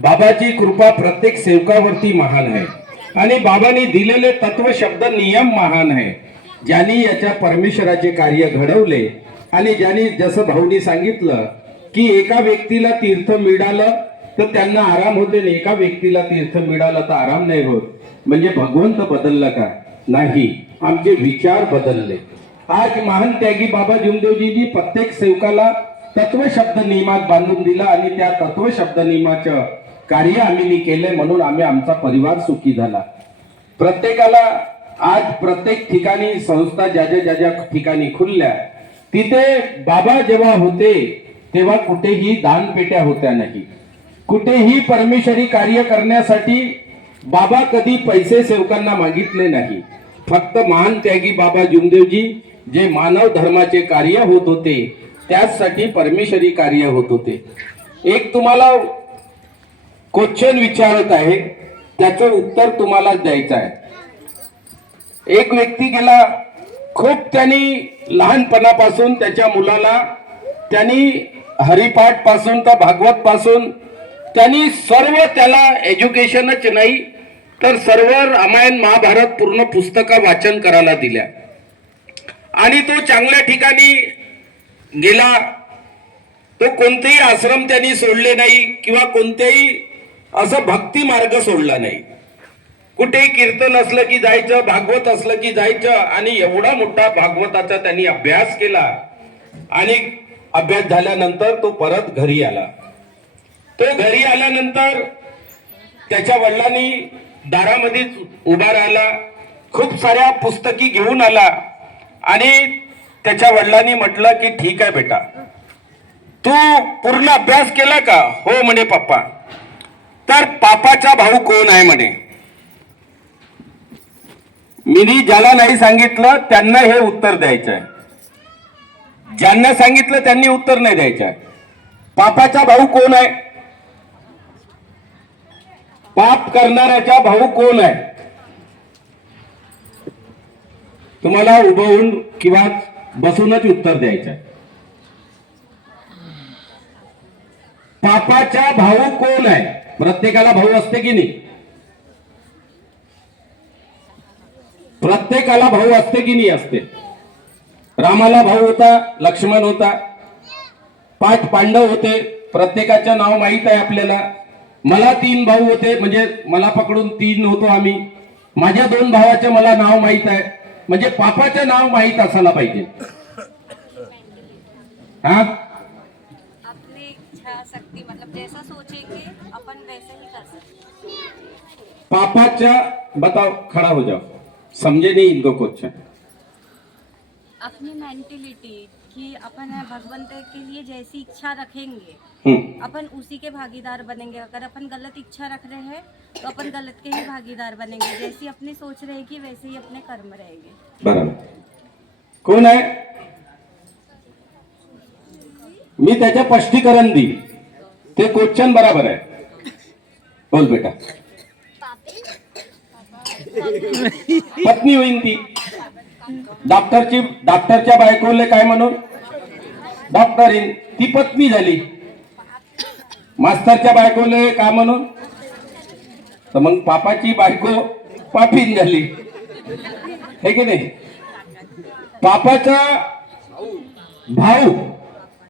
बाबाची कृपा प्रत्येक सेवकावरती महान आहे आणि बाबांनी दिलेले तत्व शब्द नियम महान आहे. ज्यांनी याच्या परमेश्वराचे कार्य घडवले आणि ज्यांनी जसं भाऊनी सांगितलं की एका व्यक्तीला तीर्थ मिळालं तर त्यांना आराम होते आणि एका व्यक्तीला तीर्थ मिळालं तर आराम नाही होत. म्हणजे भगवंत बदलला का? नाही, आमचे विचार बदलले. आज महान त्यागी बाबा जुमदेवजींनी प्रत्येक सेवकाला तत्व शब्द नियमात बांधून दिला आणि त्या तत्व शब्द नियमाचं कार्य आम्ही केले म्हणून आम्ही आमचा परिवार सुखी झाला. प्रत्येकाला आज प्रत्येक ठिकाणी संस्था ज्या ज्या ठिकाणी खुलल्या तिथे बाबा जेव्हा होते तेव्हा कुठेही दानपेट्या होत्या नाही. कुठेही परमेश्वरी कार्य करण्यासाठी बाबा कधी पैसे सेवकांना मागितले नाही. फक्त महान त्यागी बाबा जुमदेवजी जे मानव धर्माचे कार्य होत होते त्यासाठी परमेश्वरी कार्य होत होते. एक तुम्हाला क्वेश्चन विचारत आहे, त्याचं उत्तर तुम्हाला द्यायचं आहे. एक व्यक्ती गेला, खूप त्यांनी लहानपणापासून त्याच्या मुलाला त्यांनी हरिपाठ पासून तर भागवत पासून त्यांनी सर्व त्याला एज्युकेशनच नाही तर सर्व रामायण महाभारत पूर्ण पुस्तकं वाचन करायला दिल्या आणि तो चांगल्या ठिकाणी गेला. तो कोणतेही आश्रम त्यांनी सोडले नाही किंवा कोणतेही असं भक्ती मार्ग सोडला नाही. कुठेही कीर्तन असलं की जायचं, भागवत असलं की जायचं आणि एवढा मोठा भागवताचा त्यांनी अभ्यास केला आणि अभ्यास झाल्यानंतर तो परत घरी आला. तो घरी आल्यानंतर त्याच्या वडिलांनी दारामध्ये उभा राहिला, खूप साऱ्या पुस्तकी घेऊन आला आणि त्याच्या वडिलांनी म्हटलं की ठीक आहे बेटा, तू पूर्ण अभ्यास केला का? हो म्हणे पप्पा. तर पापाचा भाऊ कोण आहे म्हणे. मी ज्याला नाही सांगितलं त्यांना हे उत्तर द्यायचं आहे, ज्यांना सांगितलं त्यांनी उत्तर नाही द्यायचं आहे. पापाचा भाऊ कोण आहे? पाप करणाऱ्याचा भाऊ कोण आहे? तुम्हाला उभं होऊन किंवा बसूनच उत्तर द्यायचं आहे. पापाचा भाऊ कोण आहे? प्रत्येकाला भाऊ असते की नाही? प्रत्येकाला भाऊ असते की नाही? असते. रामाला भाऊ होता, लक्ष्मण होता, 5 पांडव होते, प्रत्येकाचं नाव माहित आहे आपल्याला. मला 3 भाऊ होते, म्हणजे मला पकडून 3 होतो आम्ही. माझ्या 2 भावाचं मला नाव माहित आहे. म्हणजे पापाचं नाव माहित असायला पाहिजे. हा, अपनी इच्छा शक्ति मतलब जैसा सोचेंगे अपन वैसे ही कर सकते. पापाचा बताओ, खड़ा हो जाओ, समझे नहीं इनको क्वेश्चन. अपनी मेंटेलिटी कि अपन भगवंत के लिए जैसी इच्छा रखेंगे अपन उसी के भागीदार बनेंगे. अगर अपन गलत इच्छा रख रहे हैं तो अपन गलत के ही भागीदार बनेंगे. जैसी अपनी सोच रहेगी वैसे ही अपने कर्म रहेंगे. बराबर. कोण आहे? मी त्याचे स्पष्टीकरण दी. ते क्वेश्चन बराबर आहे. बोल बेटा. पत्नी होईन ती. डॉक्टरच्या बायकोले काय म्हणून डॉक्टरीन, ती पत्नी झाली. मास्तरच्या बायकोले काय म्हणून, तर मग पापाची बायको पापीन झाली, हे की नाही? पापाचा भाऊ